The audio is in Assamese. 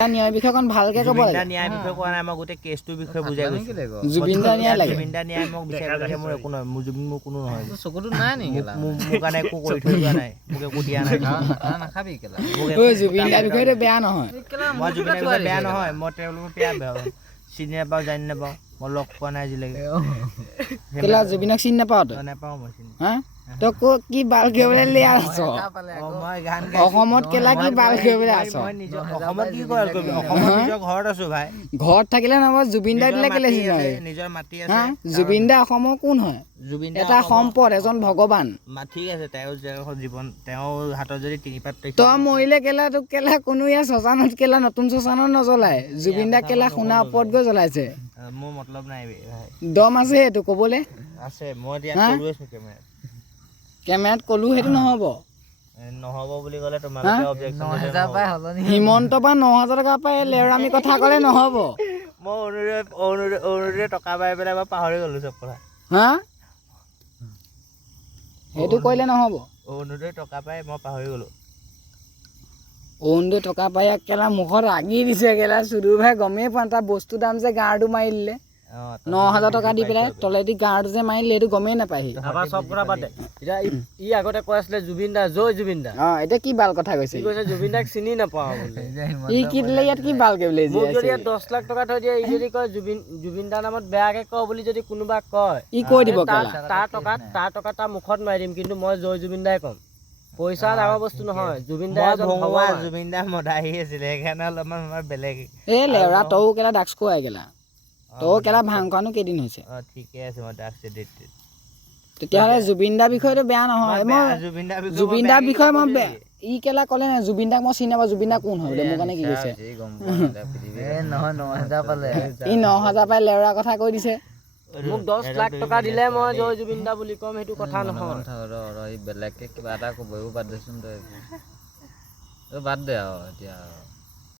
ন্যায় বিষয়খন ভালকে ক'ব লাগে। ন্যায় বিষয় কোৱা নাই, মই গোটেই কেছটোৰ বিষয়ে বুজাই গৈছো। জুবিন দা ন্যায় লাগে। জুবিন দা ন্যায় মোক বিচাৰিব লাগে, মোৰ একো নহয়। জুবিন মোৰ কোনো নহয়। চকুটো নাই নেকি? মোৰ কাৰণে একো কৰি থৈ যোৱা নাই, মোক একো দিয়া নাই। নাখাবি কেলা। জুবিন দাৰ বিষয়টো বেয়া নহয়। মই জুবিন দাৰ বিষয়ে বেয়া নহয়, মই তেওঁলোকক বেয়া চিনি নাপাওঁ, জানি নাপাওঁ, মই লগ পোৱা নাই আজিলৈকে। কেলা জুবিনক চিনি নাপাওঁ তই? নাপাওঁ মই চিনি। হা তই কি বাল কৰিবলৈ লৈ আছ? মই গান অসমত কেলা কি বাল কৰিবলৈ আছ? অসমত কি কৰা কৰিবি? অসমত নিজৰ ঘৰত আছো ভাই। ঘৰত থাকিলে নহব, জুবিন দা দিলে কেলে চিনি নাপাবি? নিজৰ মাটি আছে। জুবিন দা অসমৰ কোন হয়? জুবিন দা এটা সম্পদ, এজন ভগৱান। ঠিক আছে, তেওঁৰ জীৱন, তেওঁৰ হাতত যদি তিনিপাত তই মৰিলে কেলা তোক কেলা কোনো ইয়াৰ শ্মশানত কেলা নতুন শ্মশানত নজ্বলায়। জুবিন দা কেলা শুনা ওপৰত গৈ জ্বলাইছে। মোৰ মতলব নাই ভাই। দম আছে এইটো ক'বলৈ? আছে, মই এতিয়া কলোৱে কেমেৰাত। কেমেৰাত ক'লো সেইটো নহ'ব। নহ'ব বুলি ক'লে তোমালোকে অবজেকশ্যন ৯,০০০ পাই হলনি। হিমন্ত বা ৯,০০০ টকা পাই লেউৰামি কথা ক'লে নহ'ব। মই অৰুণোদয় টকা পাই পেলাই মই পাহৰি গ'লো চব কথা। হা সেইটো কৰিলে নহ'ব। অৰুণোদয় টকা পাই মই পাহৰি গ'লো। অৰুণোদয় টকা পাই কেলা মুখত আগি দিছে কেলা চুদুৰ ভাই গমেই পোৱা নাই। তাৰ বস্তুৰ দাম যে গাঁৰটো মাৰি দিলে ৯,০০০ টকা দি পেলাই তলেদি গাঁৰটো যে মাৰি দিলে সেইটো গমেই নাপায়হি। আমাৰ চব কথা বাদ দে। এতিয়া ই আগতে কৈ আছিলে জুবিন দা, জয় জুবিন দা। এতিয়া কি বাল কথা কৈছে? কি কৈছে জুবিন দাক চিনি নাপাওঁ বোলে। ই কি দিলে ইয়াত কি বাল কৰিবলৈ মোক যদি ইয়াত 10 লাখ টকা থৈ দিয়ে, ই যদি কয় জুবিন দাৰ নামত বেয়াকে কওঁ বুলি যদি কোনোবা কয়, ই কৈ দিব কেলা। তাৰ টকা তাৰ মুখত মাৰি দিম, কিন্তু মই জয় জুবিন দাই ক'ম। পইচা ডাঙৰ বস্তু নহয়। জুবিন দা এজন ভগৱান। জুবিন দা মদাহী আছিলে, সেইকাৰণে অলপমান আমাৰ বেলেগ। এই লেউৰা তও কেলা ডাক্স খুৱাই কেলা। তও কেলা ভাং খোৱানো কেইদিন হৈছে? ঠিকে আছে, মই ডাক্স তেতিয়াহ'লে জুবিন দাৰ বিষয়টো বেয়া নহয়। মই জুবিন দাৰ বিষয়ে মই ই কেলা ক'লে নাই জুবিন দাক মই চিনি নাপাওঁ। জুবিন দা কোন হয় বোলে? মোৰ কাৰণে কি কৈছে? নহয় ৯,০০০ পালে। ই ৯,০০০ পাই লেউৰা কথা কৈ দিছে। মোক 10 লাখ টকা দিলে মই জয় জুবিন দা বুলি ক'ম, সেইটো কথা নহয়। বেলেগকে কিবা এটা ক'ব বাদ দেচোন তই। বাদ দে আৰু এতিয়া।